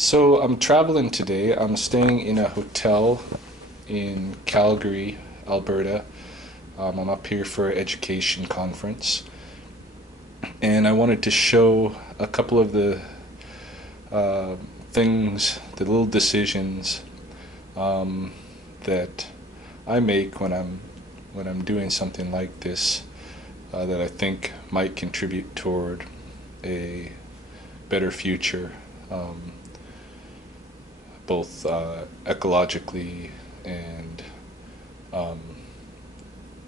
So I'm traveling today. I'm staying in a hotel in Calgary, Alberta. I'm up here for an education conference, and I wanted to show a couple of the uh, things, the little decisions um, that I make when I'm doing something like this that I think might contribute toward a better future. Both ecologically and um,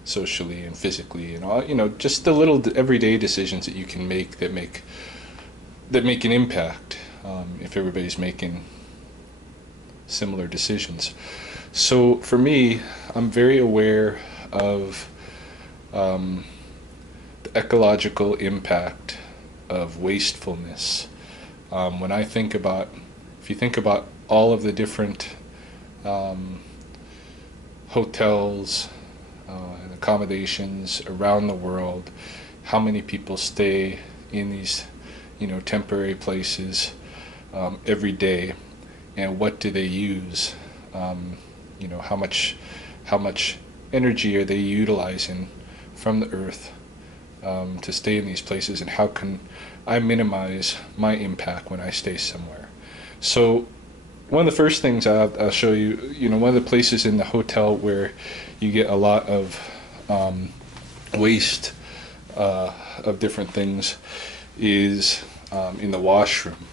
socially and physically, and all just the little everyday decisions that you can make that make an impact if everybody's making similar decisions. So for me, I'm very aware of um, the ecological impact of wastefulness. When I think about, if you think about all of the different um, hotels and accommodations around the world, how many people stay in these, temporary places every day, and what do they use? How much energy are they utilizing from the earth to stay in these places, and how can I minimize my impact when I stay somewhere? So one of the first things I'll show you, one of the places in the hotel where you get a lot of waste of different things is in the washroom.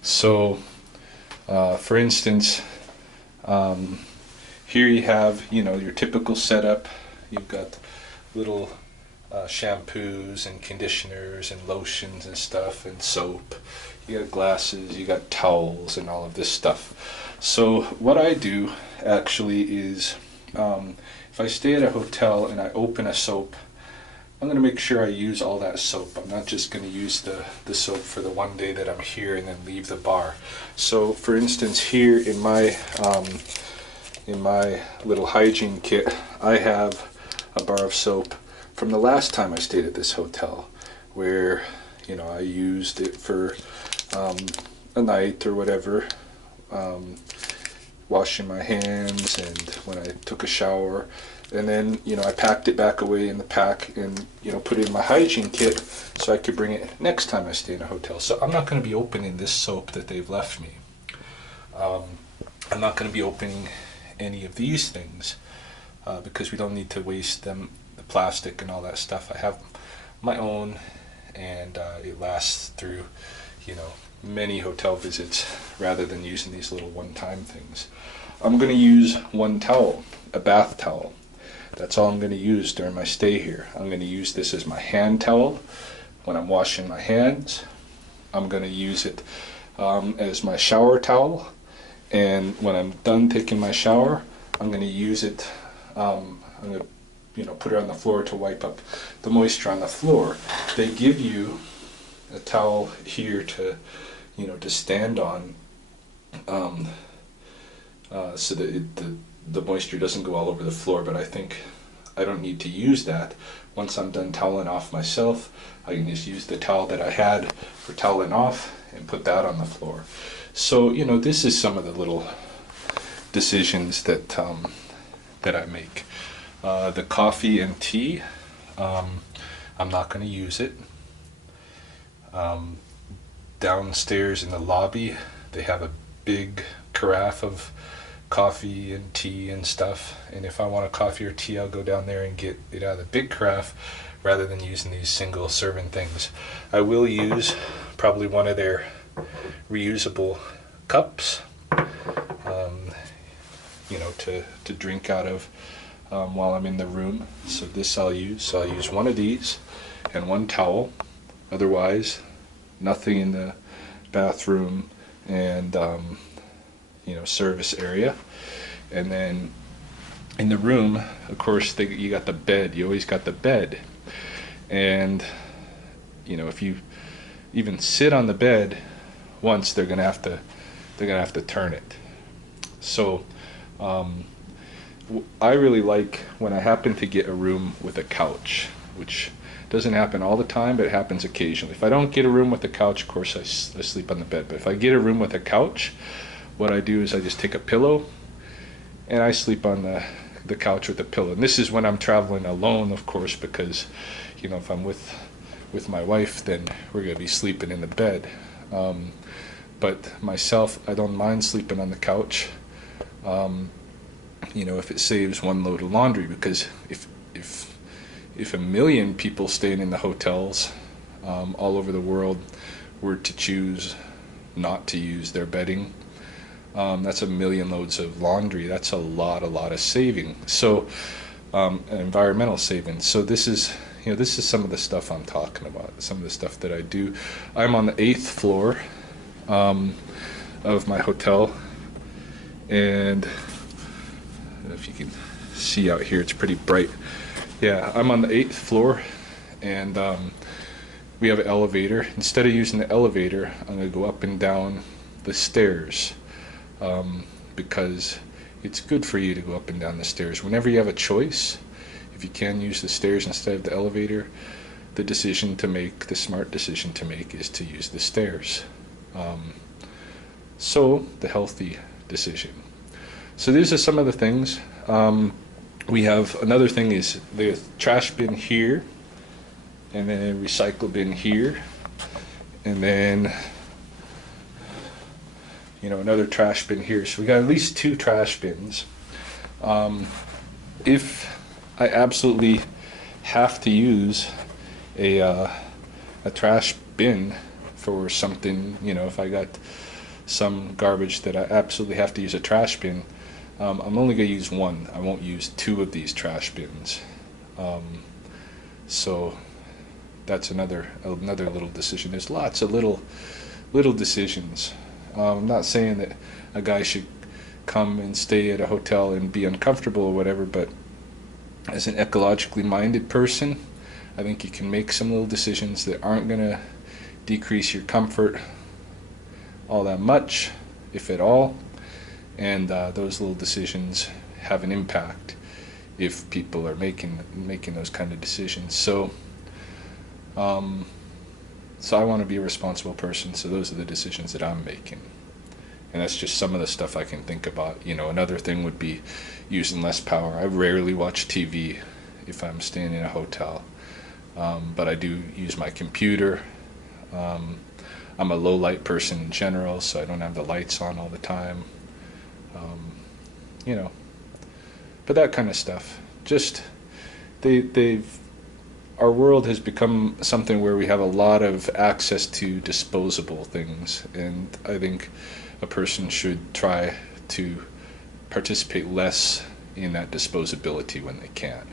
So, for instance, here you have, your typical setup. You've got little shampoos and conditioners and lotions and stuff and soap. You got glasses, you got towels and all of this stuff. So what I do actually is, if I stay at a hotel and I open a soap, I'm going to make sure I use all that soap. I'm not just going to use the soap for the one day that I'm here and then leave the bar. So for instance, here in my little hygiene kit, I have a bar of soap from the last time I stayed at this hotel, where I used it for a night or whatever, washing my hands and when I took a shower, and then I packed it back away in the pack and put it in my hygiene kit so I could bring it next time I stay in a hotel. So I'm not going to be opening this soap that they've left me. I'm not going to be opening any of these things because we don't need to waste them, the plastic and all that stuff. I have my own, and it lasts through many hotel visits rather than using these little one-time things. I'm going to use one towel, a bath towel. That's all I'm going to use during my stay here. I'm going to use this as my hand towel when I'm washing my hands. I'm going to use it as my shower towel, and when I'm done taking my shower, I'm going to use it. I'm going to put it on the floor to wipe up the moisture on the floor. They give you a towel here to stand on, so that the moisture doesn't go all over the floor. But I think I don't need to use that. Once I'm done toweling off myself, I can just use the towel that I had for toweling off and put that on the floor. So this is some of the little decisions that I make. The coffee and tea, I'm not going to use it. Downstairs in the lobby, they have a big carafe of coffee and tea and stuff, and if I want a coffee or tea, I'll go down there and get it out of the big carafe rather than using these single serving things. I will use probably one of their reusable cups, to drink out of while I'm in the room. So this I'll use. So I'll use one of these and one towel. Otherwise, nothing in the bathroom and service area. And then in the room, of course, you got the bed. You always got the bed, and if you even sit on the bed once, they're gonna have to turn it. So I really like when I happen to get a room with a couch, which Doesn't happen all the time, but it happens occasionally. If I don't get a room with a couch, of course I sleep on the bed. But if I get a room with a couch, what I do is I just take a pillow and I sleep on the couch with a pillow. And this is when I'm traveling alone, of course, because, you know, if I'm with my wife, then we're going to be sleeping in the bed. But myself, I don't mind sleeping on the couch, you know, if it saves one load of laundry, because if a million people staying in the hotels all over the world were to choose not to use their bedding, that's a million loads of laundry. That's a lot of saving. So environmental saving. So this is, you know, this is some of the stuff I'm talking about, some of the stuff that I do. I'm on the 8th floor of my hotel, and I don't know if you can see out here, it's pretty bright. Yeah, I'm on the 8th floor, and we have an elevator. Instead of using the elevator, I'm going to go up and down the stairs, because it's good for you to go up and down the stairs. Whenever you have a choice, if you can use the stairs instead of the elevator, the decision to make, the smart decision to make, is to use the stairs. So the healthy decision. So these are some of the things. We have another thing is the trash bin here, and then a recycle bin here, and then, you know, another trash bin here. So we got at least 2 trash bins. If I absolutely have to use a trash bin for something, you know, if I got some garbage that I absolutely have to use a trash bin, I'm only going to use one. I won't use 2 of these trash bins. So that's another little decision. There's lots of little decisions. I'm not saying that a guy should come and stay at a hotel and be uncomfortable or whatever, but as an ecologically minded person, I think you can make some little decisions that aren't going to decrease your comfort all that much, if at all, and those little decisions have an impact if people are making those kind of decisions. So I want to be a responsible person, so those are the decisions that I'm making. And that's just some of the stuff I can think about. You know, another thing would be using less power. I rarely watch TV if I'm staying in a hotel, but I do use my computer. I'm a low light person in general, so I don't have the lights on all the time. You know, but that kind of stuff. Just our world has become something where we have a lot of access to disposable things, and I think a person should try to participate less in that disposability when they can.